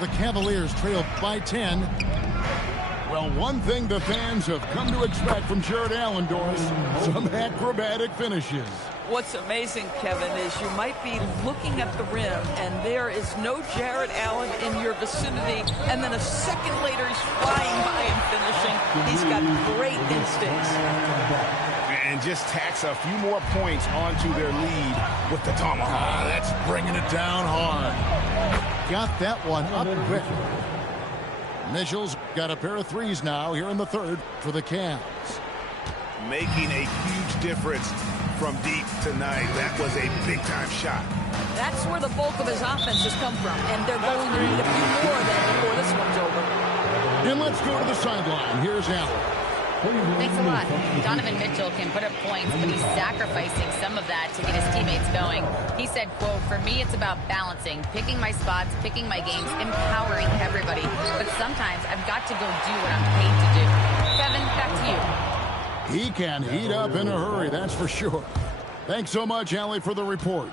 The Cavaliers trail by 10. Well, one thing the fans have come to expect from Jared Allen, Doris, some acrobatic finishes. What's amazing, Kevin, is you might be looking at the rim and there is no Jared Allen in your vicinity, and then a second later he's flying by and finishing. He's got great instincts. And just tacks a few more points onto their lead with the tomahawk. That's bringing it down hard. Got that one up quick. Mitchell's got a pair of threes now here in the third for the Cavs. Making a huge difference from deep tonight. That was a big-time shot. That's where the bulk of his offense has come from, and they're going to need a few more of that before this one's over. And let's go to the sideline. Here's Allen. Thanks a lot. Donovan Mitchell can put up points, but he's sacrificing some of that to get his teammates going. He said, quote, "For me, it's about balancing, picking my spots, picking my games, empowering everybody. But sometimes I've got to go do what I'm paid to do." Kevin, back to you. He can heat up in a hurry, that's for sure. Thanks so much, Allie, for the report.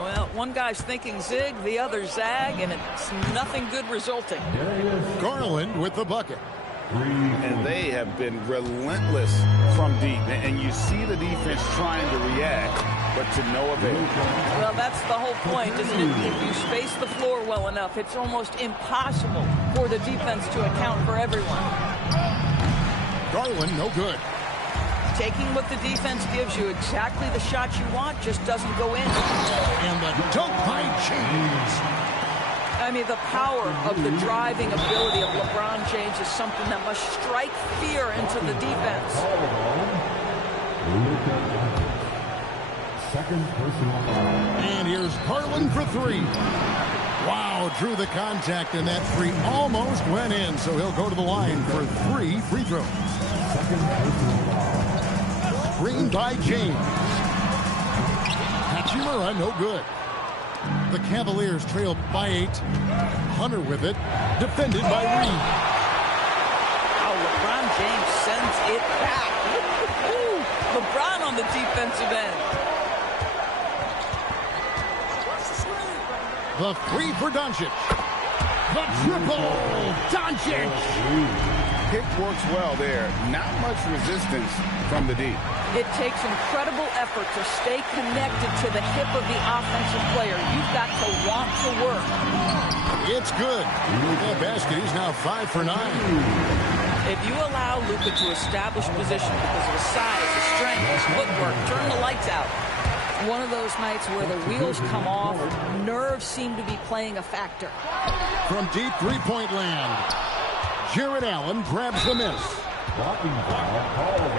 Well, one guy's thinking zig, the other zag, and it's nothing good resulting. Garland with the bucket. And they have been relentless from deep. And you see the defense trying to react, but to no avail. Well, that's the whole point, isn't it? If you space the floor well enough, it's almost impossible for the defense to account for everyone. Garland, no good. Taking what the defense gives you, exactly the shot you want, just doesn't go in. And the dunk by James. I mean, the power of the driving ability of LeBron James is something that must strike fear into the defense. Second personal foul. And here's Garland for three. Wow, drew the contact, and that three almost went in, so he'll go to the line for 3 free throws. Second personal foul. Screen by James. Hachimura, no good. The Cavaliers trail by 8. Hunter with it. Defended by Reed. Oh, LeBron James sends it back. LeBron on the defensive end. The three for Doncic. The triple. Doncic. Pick works well there. Not much resistance from the D. It takes incredible effort to stay connected to the hip of the offensive player. You've got to want to work. It's good. That basket, he's now 5 for 9. If you allow Luka to establish position because of his size, his strength, his footwork, turn the lights out. One of those nights where the wheels come off, nerves seem to be playing a factor. From deep three-point land, Jared Allen grabs the miss. Blocking foul, called on.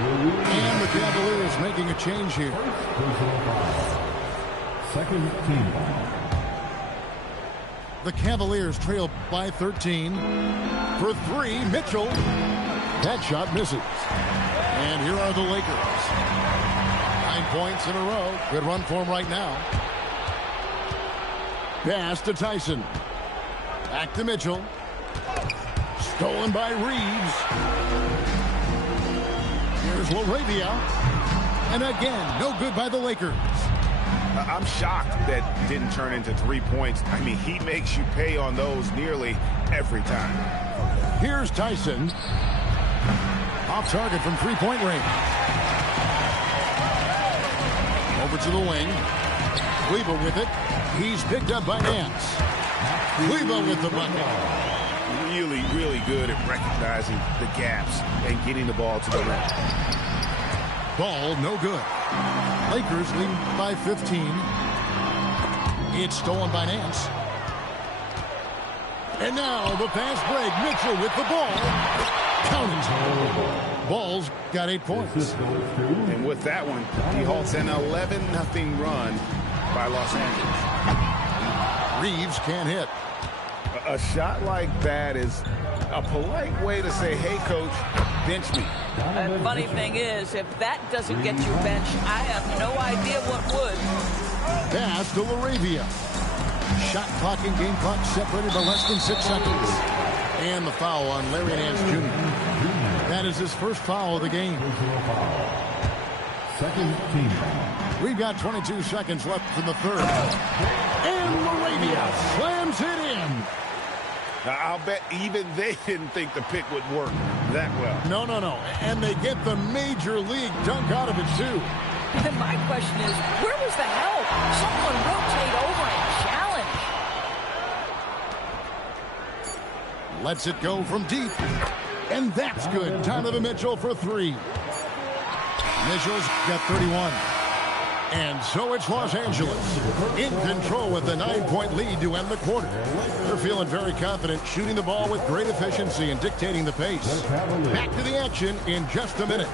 And the Cavaliers making a change here. Personal foul. Second team foul. The Cavaliers trail by 13. For 3, Mitchell. That shot misses. And here are the Lakers. 9 points in a row. Good run for him right now. Pass to Tyson. Back to Mitchell. Stolen by Reeves. Here's Laravia. And again, no good by the Lakers. I'm shocked that didn't turn into 3 points. I mean, he makes you pay on those nearly every time. Here's Tyson. Off target from three-point range. Over to the wing. Kleba with it. He's picked up by Nance. Kleba with the bucket. Really, really good at recognizing the gaps and getting the ball to the rim. Ball no good. Lakers lead by 15. It's stolen by Nance. And now the fast break. Mitchell with the ball. Count it. Ball's got 8 points. And with that one, he halts an 11-0 run by Los Angeles. Reeves can't hit. A shot like that is a polite way to say, hey, coach, bench me. The funny thing is, if that doesn't get you benched, I have no idea what would. Pass to Laravia. Shot clock and game clock separated by less than 6 seconds. And the foul on Larry Nance Jr. That is his first foul of the game. Second team. We've got 22 seconds left in the third. And Laravia slams it in. Now, I'll bet even they didn't think the pick would work that well. No. And they get the major league dunk out of it, too. And my question is, where was the help? Someone rotate over and challenge. Lets it go from deep. And that's good. Donovan Mitchell for 3. Mitchell's got 31. And so it's Los Angeles in control with the 9-point lead to end the quarter. They're feeling very confident, shooting the ball with great efficiency and dictating the pace. Back to the action in just a minute.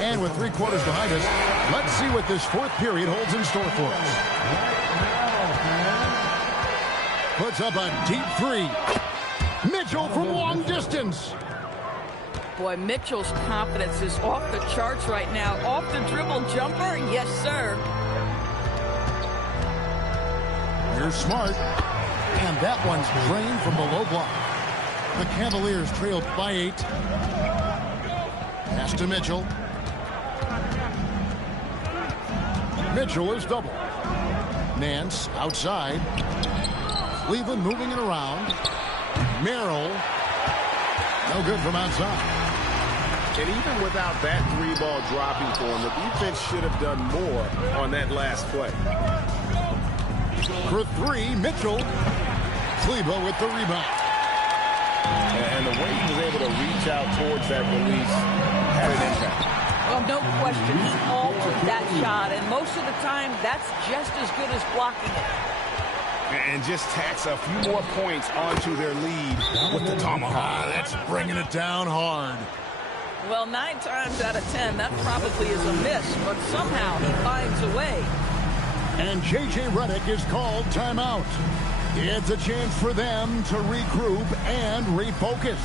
And with 3 quarters behind us, let's see what this fourth period holds in store for us. Puts up a deep 3. Mitchell from long distance. Boy, Mitchell's confidence is off the charts right now. Off the dribble jumper, yes, sir. Here's Smart. And that one's drained from the low block. The Cavaliers trail by 8. Pass to Mitchell. Mitchell is double. Nance outside. Cleveland moving it around. Merrill. No good from outside. And even without that 3-ball dropping for him, the defense should have done more on that last play. For 3, Mitchell. Kleba with the rebound. And the way he was able to reach out towards that release had an impact. Well, no question. He altered that shot, and most of the time, that's just as good as blocking it. And just tacks a few more points onto their lead with the tomahawk. That's bringing it down hard. Well, 9 times out of 10, that probably is a miss, but somehow he finds a way. And J.J. Redick is called timeout. It's a chance for them to regroup and refocus.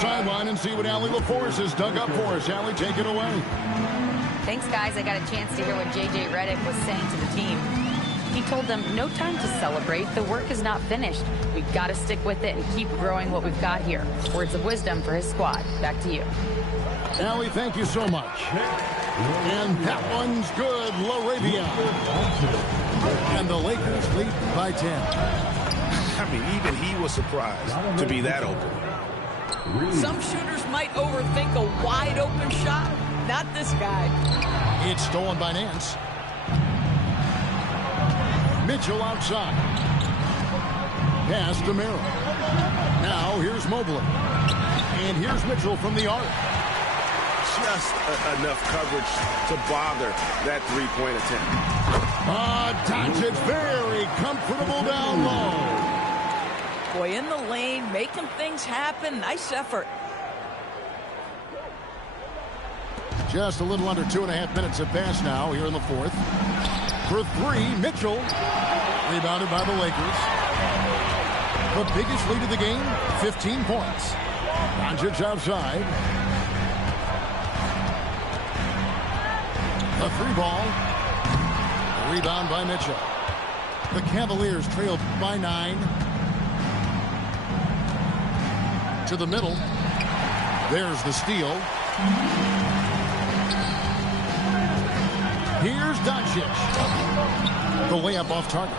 Sideline and see what Allie LaForce has dug up for us. Allie, take it away. Thanks, guys. I got a chance to hear what J.J. Redick was saying to the team. He told them, no time to celebrate. The work is not finished. We've got to stick with it and keep growing what we've got here. Words of wisdom for his squad. Back to you. Allie, thank you so much. And that one's good, LaRavia. And the Lakers lead by 10. I mean, even he was surprised to be that open. Some shooters might overthink a wide-open shot. Not this guy. It's stolen by Nance. Mitchell outside. Pass to Merrill. Now here's Mobley. And here's Mitchell from the arc. Just enough coverage to bother that 3-point attempt. Doncic very comfortable down low. Boy, in the lane, making things happen. Nice effort. Just a little under 2.5 minutes have passed now here in the fourth. For 3, Mitchell. Rebounded by the Lakers. The biggest lead of the game, 15 points. Doncic outside. The 3-ball. Rebound by Mitchell. The Cavaliers trailed by 9. To the middle. There's the steal. Here's Doncic. The layup off target.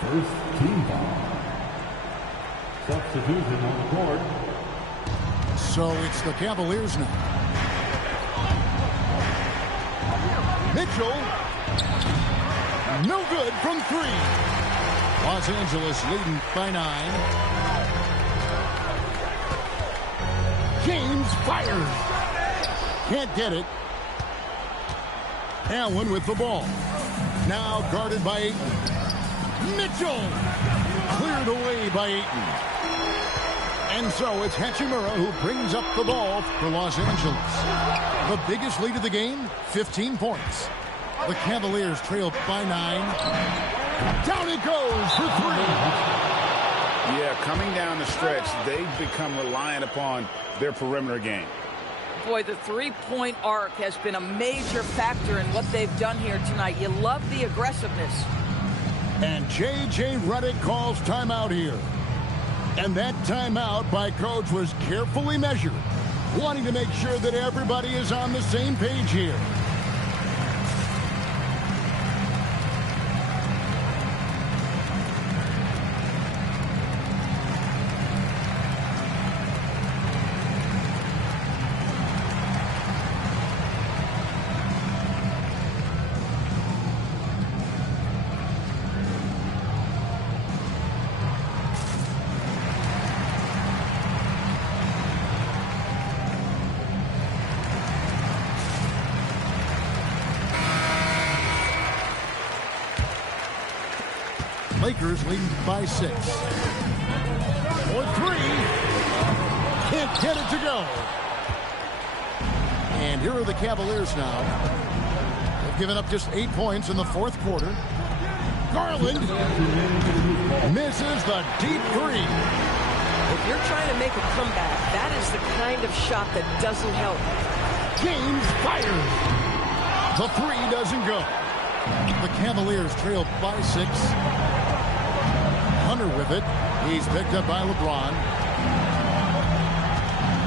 First team foul. Substitution on the court. So it's the Cavaliers now. Mitchell. No good from 3. Los Angeles leading by 9. James fires. Can't get it. Allen with the ball. Now guarded by Ayton. Mitchell. Cleared away by Ayton. And so it's Hachimura who brings up the ball for Los Angeles. The biggest lead of the game, 15 points. The Cavaliers trail by 9. Down it goes for 3. Yeah, coming down the stretch, they've become reliant upon their perimeter game. Boy, the 3-point arc has been a major factor in what they've done here tonight. You love the aggressiveness. And J.J. Redick calls timeout here. And that timeout by Coach was carefully measured, wanting to make sure that everybody is on the same page here. Lakers leading by 6. For 3. Can't get it to go. And here are the Cavaliers now. They've given up just 8 points in the fourth quarter. Garland misses the deep 3. If you're trying to make a comeback, that is the kind of shot that doesn't help. James fires. The three doesn't go. The Cavaliers trail by 6. Hunter with it. He's picked up by LeBron.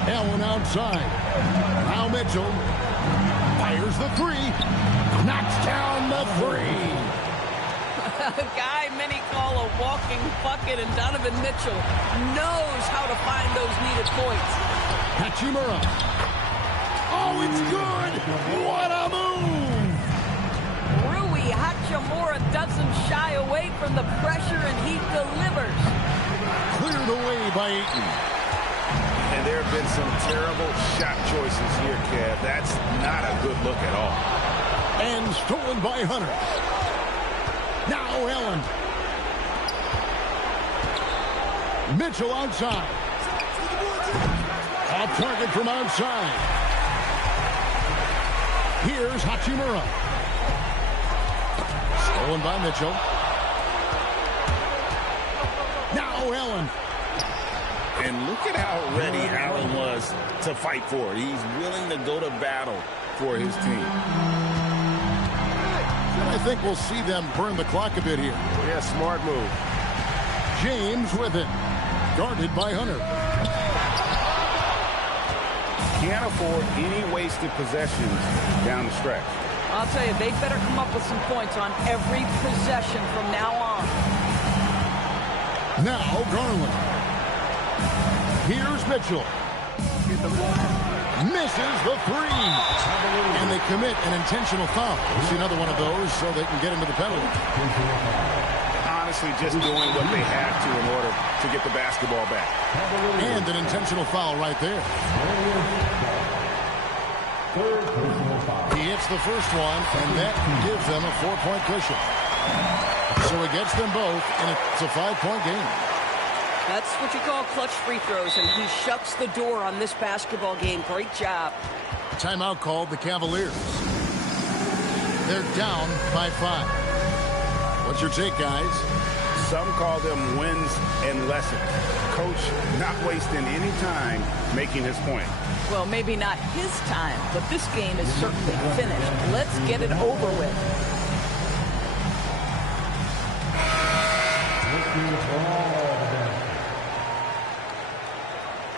Allen outside. Now Mitchell fires the three. Knocks down the three. A guy many call a walking bucket, and Donovan Mitchell knows how to find those needed points. Hachimura. Oh, it's good. What a move. Rui Hachimura doesn't shy away from the pressure, and he delivers. Cleared away by Ayton. And there have been some terrible shot choices here, Kev. That's not a good look at all. And stolen by Hunter. Now Allen. Mitchell outside. Off target from outside. Here's Hachimura. Stolen by Mitchell. Now Allen. And look at how ready Allen was to fight for it. He's willing to go to battle for his team. I think we'll see them burn the clock a bit here. Yeah, smart move. James with it. Guarded by Hunter. Can't afford any wasted possessions down the stretch. I'll tell you, they better come up with some points on every possession from now on. Now Garland. Here's Mitchell. Misses the three. And they commit an intentional foul. We'll see another one of those so they can get into the penalty. Honestly, just doing what they have to in order to get the basketball back. And an intentional foul right there. He hits the first one, and that gives them a 4-point cushion. So it gets them both, and it's a 5-point game. That's what you call clutch free throws, and he shuts the door on this basketball game. Great job. Timeout called the Cavaliers. They're down by 5. What's your take, guys? Some call them wins and lessons. Coach not wasting any time making his point. Well, maybe not his time, but this game is certainly finished. Let's get it over with.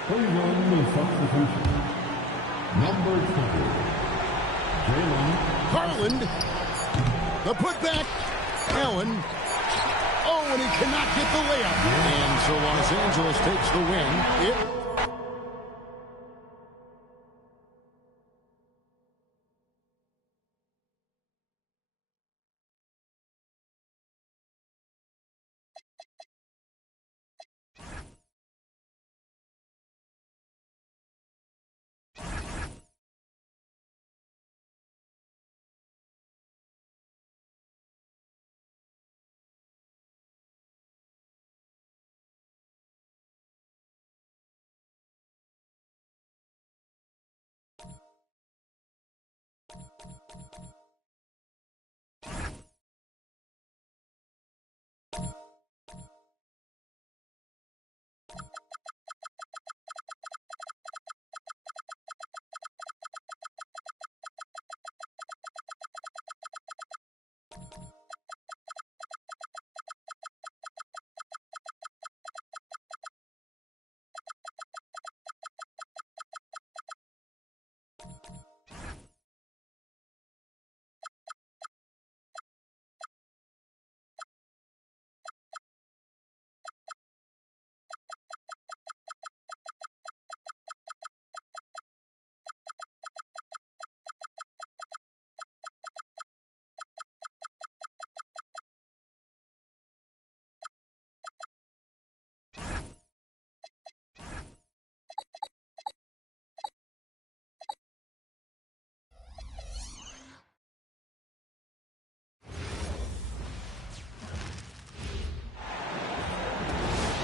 Cleveland with substitution. Number 20, Jalen Garland. The putback. Allen. Oh, and he cannot get the layup. And so Los Angeles takes the win.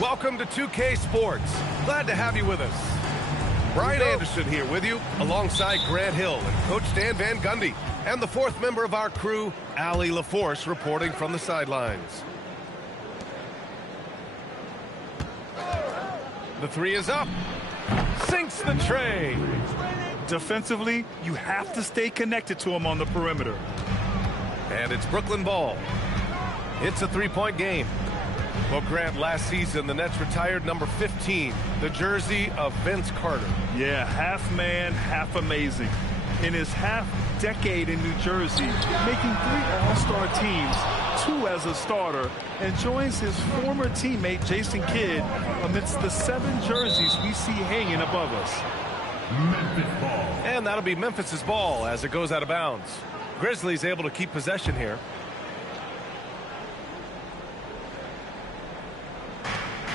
Welcome to 2K Sports. Glad to have you with us. Brian Anderson here with you, alongside Grant Hill and Coach Dan Van Gundy, and the fourth member of our crew, Allie LaForce, reporting from the sidelines. The three is up. Sinks the tray. Defensively, you have to stay connected to him on the perimeter. And it's Brooklyn ball. It's a three-point game. Well, Grant, last season, the Nets retired number 15, the jersey of Vince Carter. Yeah, half man, half amazing. In his half-decade in New Jersey, making 3 All-Star teams, 2 as a starter, and joins his former teammate Jason Kidd amidst the 7 jerseys we see hanging above us. Memphis ball. And that'll be Memphis's ball as it goes out of bounds. Grizzlies able to keep possession here.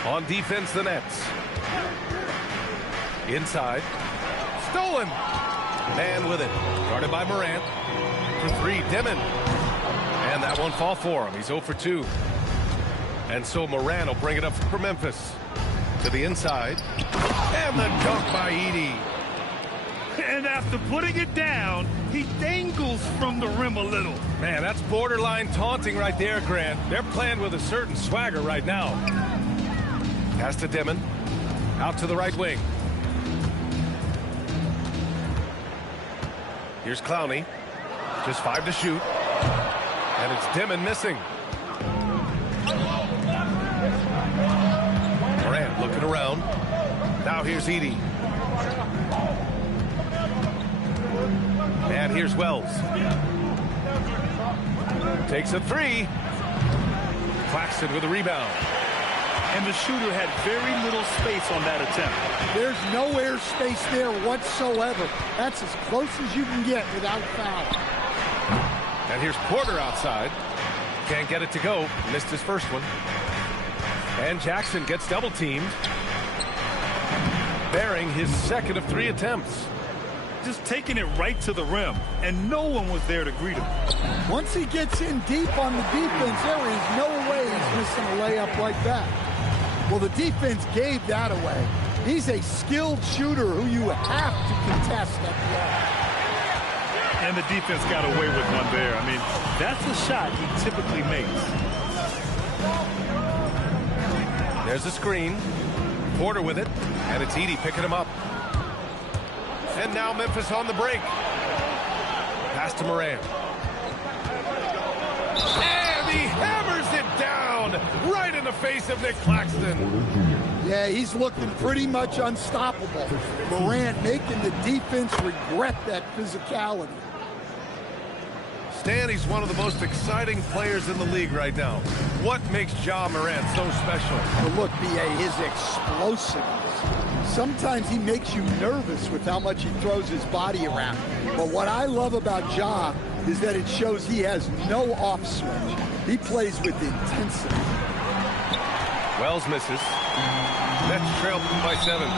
On defense, the Nets. Inside. Stolen. Man with it. Guarded by Morant. For 3, Dimon. And that won't fall for him. He's 0 for 2. And so Morant will bring it up for Memphis. To the inside. And the dunk by Edey. And after putting it down, he dangles from the rim a little. Man, that's borderline taunting right there, Grant. They're playing with a certain swagger right now. Pass to Dimon. Out to the right wing. Here's Clowney. Just 5 to shoot. And it's Dimon missing. Morant looking around. Now here's Edey. And here's Wells. Takes a 3. Claxton with a rebound. And the shooter had very little space on that attempt. There's no air space there whatsoever. That's as close as you can get without foul. And here's Porter outside. Can't get it to go. Missed his first one. And Jackson gets double teamed. Bearing his second of 3 attempts. Just taking it right to the rim, and no one was there to greet him. Once he gets in deep on the defense, there is no way he's missing a layup like that. Well, the defense gave that away. He's a skilled shooter who you have to contest at the arc. And the defense got away with one there. I mean, that's a shot he typically makes. There's a screen. Porter with it, and it's Edey picking him up. And now Memphis on the break. Pass to Morant. And he hammers it down right in the face of Nick Claxton. Yeah, he's looking pretty much unstoppable. Morant making the defense regret that physicality. Stan, he's one of the most exciting players in the league right now. What makes Ja Morant so special? But look, B.A., his explosiveness. Sometimes he makes you nervous with how much he throws his body around. But what I love about Ja is that it shows he has no off switch. He plays with intensity. Wells misses. Nets trail by 7.